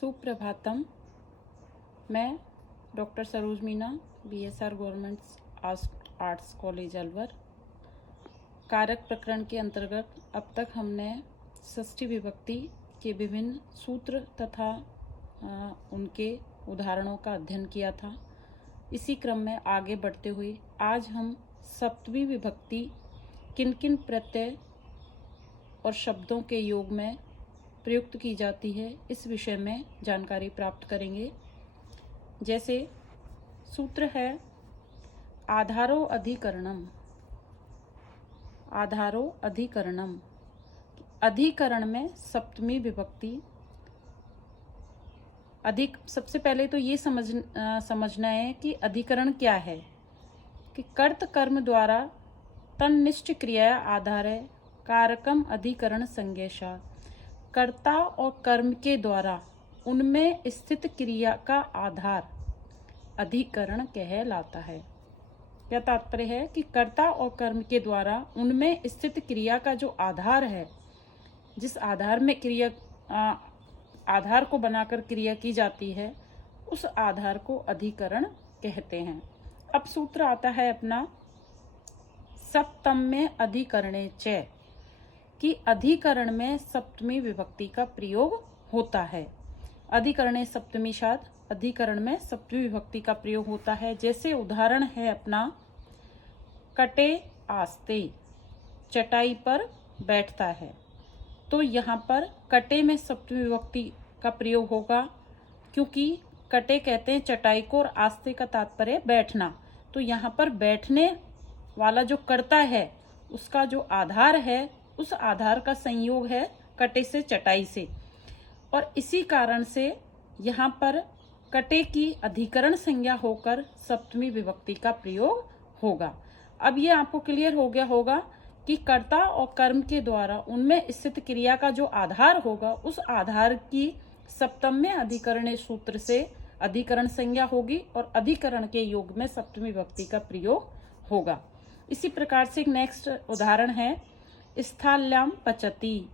सुप्रभातम। मैं doctor Saroj Meena, BSR government arts college Alwar. कारक प्रकरण के अंतर्गत अब तक हमने षष्ठी विभक्ति के विभिन्न सूत्र तथा उनके उदाहरणों का अध्ययन किया था। इसी क्रम में आगे बढ़ते हुए आज हम सप्तमी विभक्ति किन किन प्रत्यय और शब्दों के योग में प्रयुक्त की जाती है, इस विषय में जानकारी प्राप्त करेंगे। जैसे सूत्र है आधारो अधिकरणम। आधारो अधिकरणम, अधिकरण में सप्तमी विभक्ति अधिक। सबसे पहले तो ये समझना है कि अधिकरण क्या है। कि कर्त कर्म द्वारा तन्निष्ठ क्रिया आधार है, कारकम अधिकरण संज्ञा। कर्ता और कर्म के द्वारा उनमें स्थित क्रिया का आधार अधिकरण कहलाता है। क्या तात्पर्य है कि कर्ता और कर्म के द्वारा उनमें स्थित क्रिया का जो आधार है, जिस आधार में क्रिया आधार को बनाकर क्रिया की जाती है, उस आधार को अधिकरण कहते हैं। अब सूत्र आता है अपना सप्तम्य अधिकरणे च, कि अधिकरण में सप्तमी विभक्ति का प्रयोग होता है। अधिकरणे सप्तमी शाद, अधिकरण में सप्तमी विभक्ति का प्रयोग होता है। जैसे उदाहरण है अपना कटे आस्ते, चटाई पर बैठता है। तो यहाँ पर कटे में सप्तमी विभक्ति का प्रयोग होगा, क्योंकि कटे कहते हैं चटाई को और आस्ते का तात्पर्य बैठना। तो यहाँ पर बैठने वाला जो कर्ता है, उसका जो आधार है, उस आधार का संयोग है कटे से चटाई से, और इसी कारण से यहाँ पर कटे की अधिकरण संज्ञा होकर सप्तमी विभक्ति का प्रयोग होगा। अब ये आपको क्लियर हो गया होगा कि कर्ता और कर्म के द्वारा उनमें स्थित क्रिया का जो आधार होगा, उस आधार की सप्तम्य अधिकरण सूत्र से अधिकरण संज्ञा होगी और अधिकरण के योग में सप्तमी विभक्ति का प्रयोग होगा। इसी प्रकार से एक नेक्स्ट उदाहरण है स्थाल्याम पचती।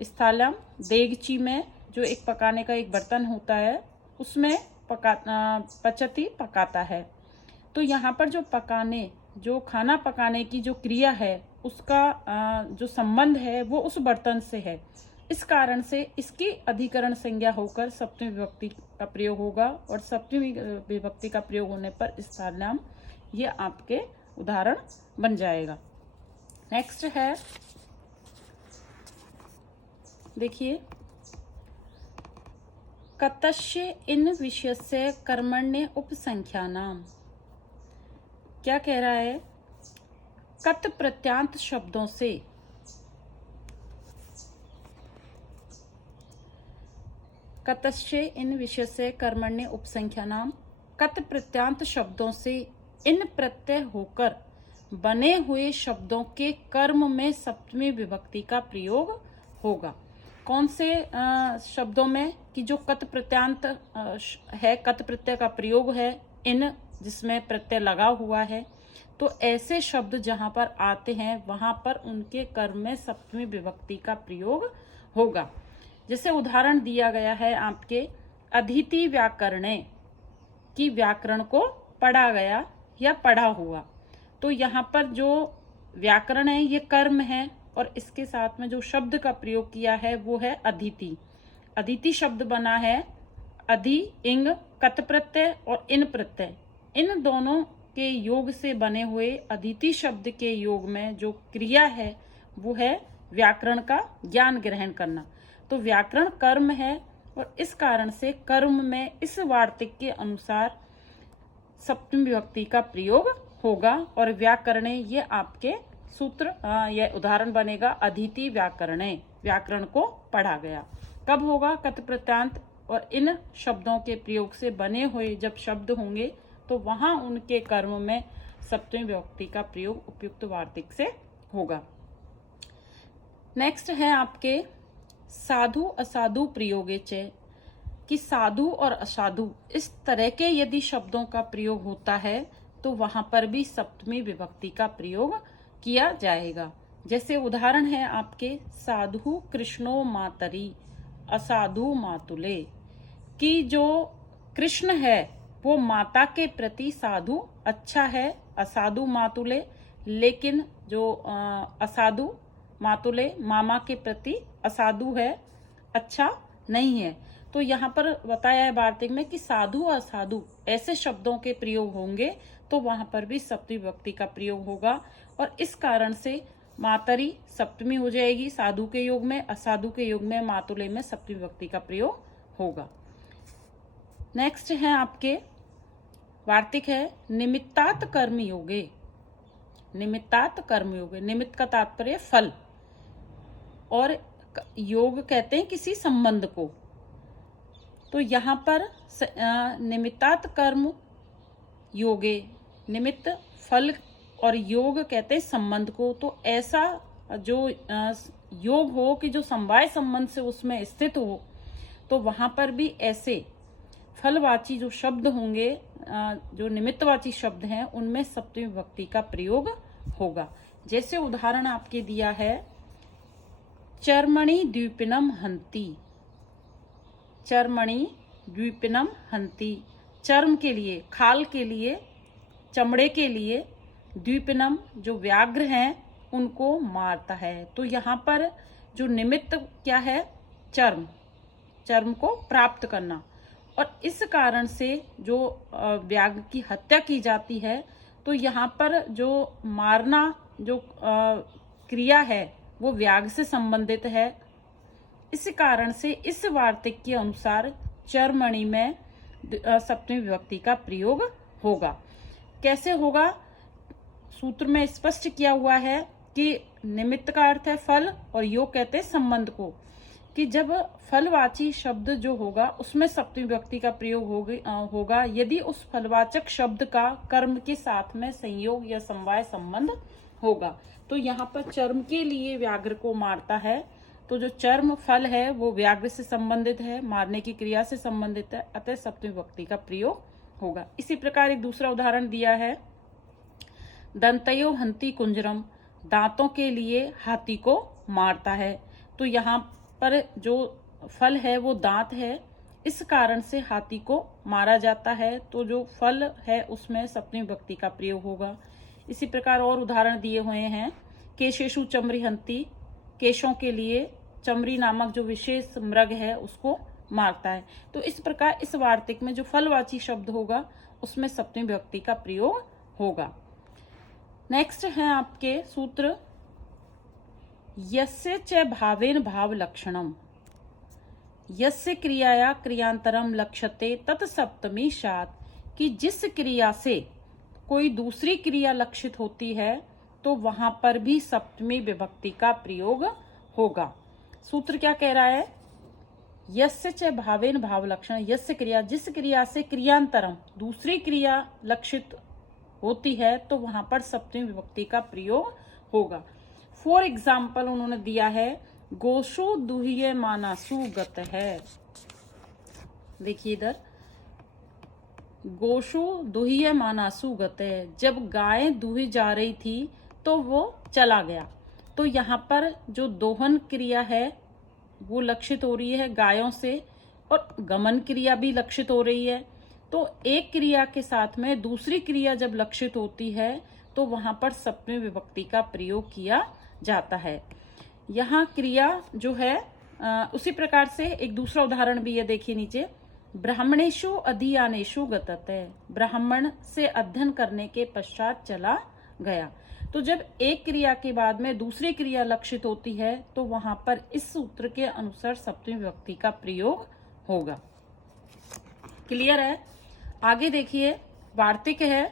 स्थाल्याम देगची में जो एक पकाने का एक बर्तन होता है, उसमें पचती पकाता है। तो यहाँ पर जो खाना पकाने की जो क्रिया है, उसका जो संबंध है वो उस बर्तन से है। इस कारण से इसकी अधिकरण संज्ञा होकर सप्तमी विभक्ति का प्रयोग होगा, और सप्तमी विभक्ति का प्रयोग होने पर स्थाल्याम ये आपके उदाहरण बन जाएगा। नेक्स्ट है, देखिए कतस्य इन विषयस्य कर्मण्य उपसंख्यानाम। क्या कह रहा है? कत प्रत्यांत शब्दों से कतस्य इन विषयस्य कर्मण्य उपसंख्यानाम, कत प्रत्यांत शब्दों से इन प्रत्यय होकर बने हुए शब्दों के कर्म में सप्तमी विभक्ति का प्रयोग होगा। कौन से शब्दों में? कि जो कत प्रत्यांत है, कत प्रत्यय का प्रयोग है इन, जिसमें प्रत्यय लगा हुआ है। तो ऐसे शब्द जहां पर आते हैं वहां पर उनके कर्म में सप्तमी विभक्ति का प्रयोग होगा। जैसे उदाहरण दिया गया है आपके अदिति व्याकरणे, की व्याकरण को पढ़ा गया या पढ़ा हुआ। तो यहाँ पर जो व्याकरण है ये कर्म है, और इसके साथ में जो शब्द का प्रयोग किया है वो है अदिति। अदिति शब्द बना है अधि इंग कत प्रत्यय और इन प्रत्यय, इन दोनों के योग से बने हुए अदिति शब्द के योग में जो क्रिया है वो है व्याकरण का ज्ञान ग्रहण करना। तो व्याकरण कर्म है, और इस कारण से कर्म में इस वार्तिक के अनुसार सप्तमी विभक्ति का प्रयोग होगा, और व्याकरणे ये आपके सूत्र यह उदाहरण बनेगा अदिति व्याकरणे, व्याकरण को पढ़ा गया। कब होगा? कत प्रत्यांत और इन शब्दों के प्रयोग से बने हुए जब शब्द होंगे तो वहां उनके कर्म में सप्तमी विभक्ति का प्रयोग उपयुक्त वार्तिक से होगा। नेक्स्ट है आपके साधु असाधु प्रयोगे च, कि साधु और असाधु इस तरह के यदि शब्दों का प्रयोग होता है तो वहां पर भी सप्तमी विभक्ति का प्रयोग किया जाएगा। जैसे उदाहरण है आपके साधु कृष्णो मातरी, असाधु मातुले, कि जो कृष्ण है वो माता के प्रति साधु अच्छा है, असाधु मातुले, लेकिन जो असाधु मातुले मामा के प्रति असाधु है, अच्छा नहीं है। तो यहाँ पर बताया है वार्तिक में कि साधु और असाधु ऐसे शब्दों के प्रयोग होंगे तो वहां पर भी सप्तमी विभक्ति का प्रयोग होगा, और इस कारण से मातरी सप्तमी हो जाएगी साधु के योग में, असाधु के योग में मातुले में सप्तमी विभक्ति का प्रयोग होगा। नेक्स्ट है आपके वार्तिक है निमित्तात कर्म योगे। निमित्तात कर्म योगे, निमित्त का तात्पर्य फल, और योग कहते हैं किसी संबंध को। तो यहाँ पर निमित्तात कर्म योगे, निमित्त फल और योग कहते हैं संबंध को। तो ऐसा जो योग हो कि जो समवाय संबंध से उसमें स्थित हो, तो वहां पर भी ऐसे फलवाची जो शब्द होंगे, जो निमित्तवाची शब्द हैं, उनमें सप्तमी विभक्ति का प्रयोग होगा। जैसे उदाहरण आपके दिया है चर्मणि द्विपिनम हंति। चर्मणि द्विपिनम हंति, चर्म के लिए, खाल के लिए, चमड़े के लिए, द्विपिनम जो व्याघ्र हैं उनको मारता है। तो यहाँ पर जो निमित्त क्या है, चर्म, चर्म को प्राप्त करना, और इस कारण से जो व्याघ्र की हत्या की जाती है, तो यहाँ पर जो मारना जो क्रिया है वो व्याघ्र से संबंधित है। इस कारण से इस वार्तिक के अनुसार चर्मणि में सप्तमी विभक्ति का प्रयोग होगा। कैसे होगा, सूत्र में स्पष्ट किया हुआ है कि निमित्त का अर्थ है फल और योग कहते हैं संबंध को, कि जब फलवाची शब्द जो होगा उसमें सप्तमी विभक्ति का प्रयोग होगा यदि उस फलवाचक शब्द का कर्म के साथ में संयोग या समवाय संबंध होगा। तो यहाँ पर चर्म के लिए व्याघ्र को मारता है, तो जो चर्म फल है वो व्याघ्र से संबंधित है, मारने की क्रिया से संबंधित है, अतः सप्तमी विभक्ति का प्रयोग होगा। इसी प्रकार एक दूसरा उदाहरण दिया है दंतयो हंति कुंजरम, दांतों के लिए हाथी को मारता है। तो यहाँ पर जो फल है वो दांत है, इस कारण से हाथी को मारा जाता है, तो जो फल है उसमें सप्तमी विभक्ति का प्रयोग होगा। इसी प्रकार और उदाहरण दिए हुए हैं केशेषु चमरी हंति, केशों के लिए चमरी नामक जो विशेष मृग है उसको मारता है। तो इस प्रकार इस वार्तिक में जो फलवाची शब्द होगा उसमें सप्तमी विभक्ति का प्रयोग होगा। नेक्स्ट है आपके सूत्र यस्य च भावेन भाव लक्षणम, यस्य क्रियाया क्रियांतरम लक्ष्यते तत् सप्तमी शात, कि जिस क्रिया से कोई दूसरी क्रिया लक्षित होती है तो वहां पर भी सप्तमी विभक्ति का प्रयोग होगा। सूत्र क्या कह रहा है, यस्य च भावेन भाव लक्षण, यस्य क्रिया, जिस क्रिया से क्रियांतरम दूसरी क्रिया लक्षित होती है तो वहां पर सप्तमी विभक्ति का प्रयोग होगा। फॉर एग्जाम्पल उन्होंने दिया है गोशु दुह्यमानासु गत है। देखिए इधर गोशु दुह्यमानासु गत है, जब गाय दूही जा रही थी तो वो चला गया। तो यहाँ पर जो दोहन क्रिया है वो लक्षित हो रही है गायों से, और गमन क्रिया भी लक्षित हो रही है। तो एक क्रिया के साथ में दूसरी क्रिया जब लक्षित होती है तो वहां पर सप्तमी विभक्ति का प्रयोग किया जाता है। यहाँ क्रिया जो है उसी प्रकार से एक दूसरा उदाहरण भी है, देखिए नीचे ब्राह्मणेषु अधियानेषु गतते, ब्राह्मण से अध्ययन करने के पश्चात चला गया। तो जब एक क्रिया के बाद में दूसरी क्रिया लक्षित होती है तो वहां पर इस सूत्र के अनुसार सप्तमी विभक्ति का प्रयोग होगा। क्लियर है। आगे देखिए वार्तिक है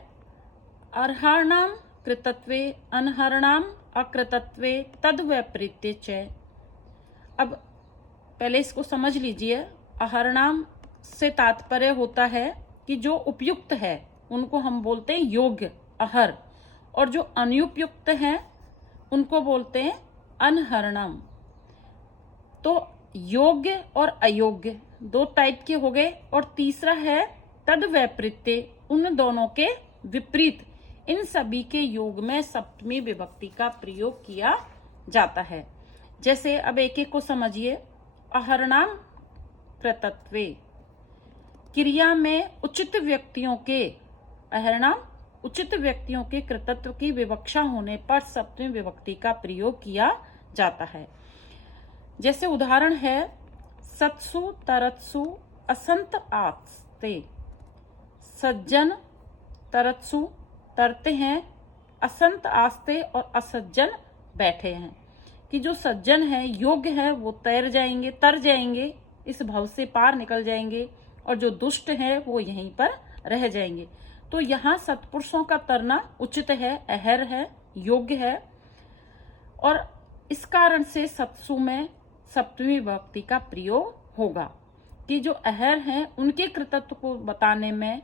अर्हाणाम कृतत्वे अनहरणाम अकृतत्वे तद वैपरीत्य च। अब पहले इसको समझ लीजिए, अहरणाम से तात्पर्य होता है कि जो उपयुक्त है उनको हम बोलते हैं योग्य अहर, और जो अनुपयुक्त हैं उनको बोलते हैं अनहरणम। तो योग्य और अयोग्य दो टाइप के हो गए, और तीसरा है तद वैपरीत्य, उन दोनों के विपरीत। इन सभी के योग में सप्तमी विभक्ति का प्रयोग किया जाता है। जैसे अब एक एक को समझिए। अहरणाम कृतत्वे, क्रिया में उचित व्यक्तियों के अहर्णाम उचित व्यक्तियों के कृतत्व की विवक्षा होने पर सप्तमी विभक्ति का प्रयोग किया जाता है। जैसे उदाहरण है सत्सु तरत्सु असंत आस्ते, सज्जन तरत्सु तरते हैं, असंत आस्ते और असज्जन बैठे हैं। कि जो सज्जन है योग्य है वो तर जाएंगे, इस भव से पार निकल जाएंगे, और जो दुष्ट है वो यहीं पर रह जाएंगे। तो यहाँ सत्पुरुषों का तरना उचित है, अहर है, योग्य है, और इस कारण से सत्सु में सप्तमी विभक्ति का प्रयोग होगा कि जो अहर हैं उनके कृतत्व को बताने में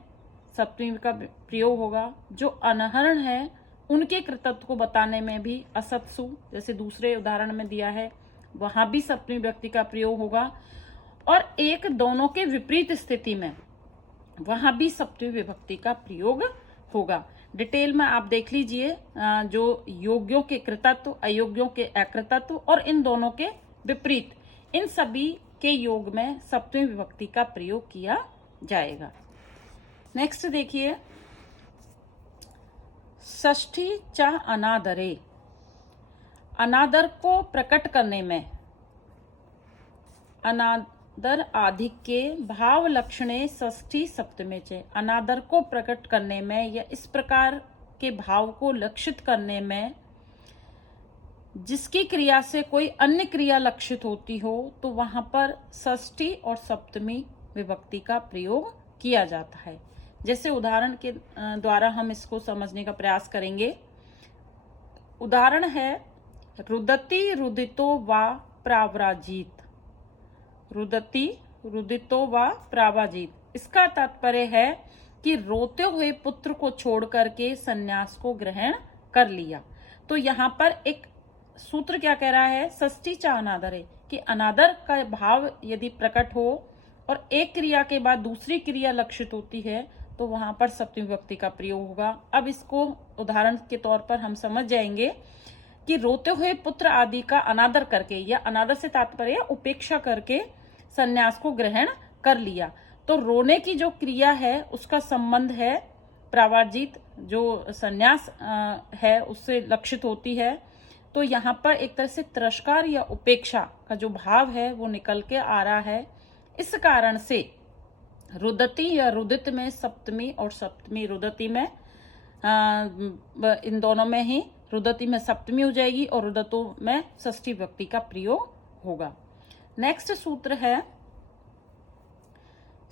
सप्तमी का प्रयोग होगा। जो अनहरण है उनके कृतत्व को बताने में भी असत्सु, जैसे दूसरे उदाहरण में दिया है, वहां भी सप्तमी विभक्ति का प्रयोग होगा। और एक दोनों के विपरीत स्थिति में वहां भी सप्तमी विभक्ति का प्रयोग होगा। डिटेल में आप देख लीजिए जो योग्यों के कृतत्व, अयोग्यों के अकृतत्व और इन दोनों के विपरीत, इन सभी के योग में सप्तमी विभक्ति का प्रयोग किया जाएगा। नेक्स्ट देखिए षष्ठी च अनादरे, अनादर को प्रकट करने में अनादर आधिक के भाव लक्षणे षष्ठी सप्तमे च, अनादर को प्रकट करने में या इस प्रकार के भाव को लक्षित करने में जिसकी क्रिया से कोई अन्य क्रिया लक्षित होती हो तो वहां पर षष्ठी और सप्तमी विभक्ति का प्रयोग किया जाता है। जैसे उदाहरण के द्वारा हम इसको समझने का प्रयास करेंगे। उदाहरण है रुदति रुदितो वा प्राव्राजित, रुदति रुदितो वा प्राव्राजित। इसका तात्पर्य है कि रोते हुए पुत्र को छोड़ करके संन्यास को ग्रहण कर लिया। तो यहाँ पर एक सूत्र क्या कह रहा है, षष्ठी च अनादर है कि अनादर का भाव यदि प्रकट हो और एक क्रिया के बाद दूसरी क्रिया लक्षित होती है तो वहां पर सप्तमी विभक्ति का प्रयोग होगा। अब इसको उदाहरण के तौर पर हम समझ जाएंगे कि रोते हुए पुत्र आदि का अनादर करके, या अनादर से तात्पर्य उपेक्षा करके संन्यास को ग्रहण कर लिया। तो रोने की जो क्रिया है उसका संबंध है प्रावर्जित, जो संन्यास है उससे लक्षित होती है। तो यहाँ पर एक तरह से तिरस्कार या उपेक्षा का जो भाव है वो निकल के आ रहा है। इस कारण से रुदति या रुदित में सप्तमी और सप्तमी रुदति में इन दोनों में ही रुदति में सप्तमी हो जाएगी और रुदतों में षष्ठी विभक्ति का प्रयोग होगा। नेक्स्ट सूत्र है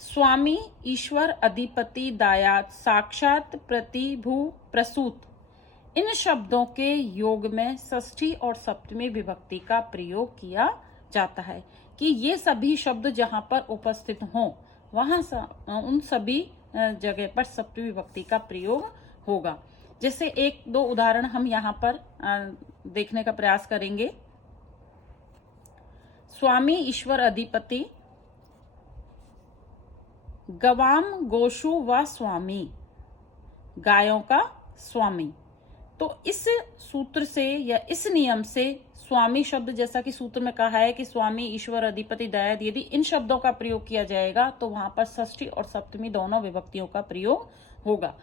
स्वामी ईश्वर अधिपति दायात साक्षात प्रतिभू प्रसूत। इन शब्दों के योग में षष्ठी और सप्तमी विभक्ति का प्रयोग किया जाता है कि ये सभी शब्द जहां पर उपस्थित हों वहां उन सभी जगह पर सप्तमी विभक्ति का प्रयोग होगा। जैसे एक दो उदाहरण हम यहाँ पर देखने का प्रयास करेंगे। स्वामी ईश्वर अधिपति, गवाम गोशु व स्वामी, गायों का स्वामी। तो इस सूत्र से या इस नियम से स्वामी शब्द, जैसा कि सूत्र में कहा है कि स्वामी ईश्वर अधिपति दयाद, यदि इन शब्दों का प्रयोग किया जाएगा तो वहां पर षष्ठी और सप्तमी दोनों विभक्तियों का प्रयोग होगा।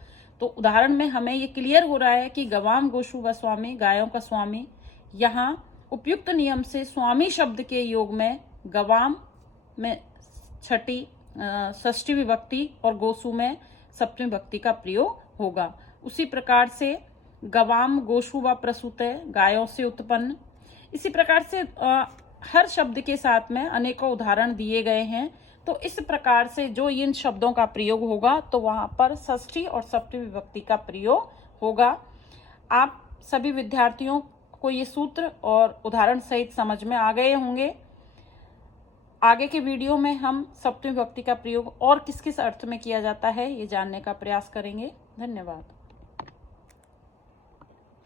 तो उदाहरण में हमें ये क्लियर हो रहा है कि गवाम गोशु व स्वामी, गायों का स्वामी, यहाँ उपयुक्त नियम से स्वामी शब्द के योग में गवाम में छठी षष्ठी विभक्ति और गोसु में सप्तमी विभक्ति का प्रयोग होगा। उसी प्रकार से गवाम गोशु व प्रसूत है, गायों से उत्पन्न। इसी प्रकार से हर शब्द के साथ में अनेकों उदाहरण दिए गए हैं। तो इस प्रकार से जो इन शब्दों का प्रयोग होगा तो वहां पर षष्ठी और सप्तमी विभक्ति का प्रयोग होगा। आप सभी विद्यार्थियों को ये सूत्र और उदाहरण सहित समझ में आ गए होंगे। आगे के वीडियो में हम सप्तमी विभक्ति का प्रयोग और किस किस अर्थ में किया जाता है ये जानने का प्रयास करेंगे। धन्यवाद।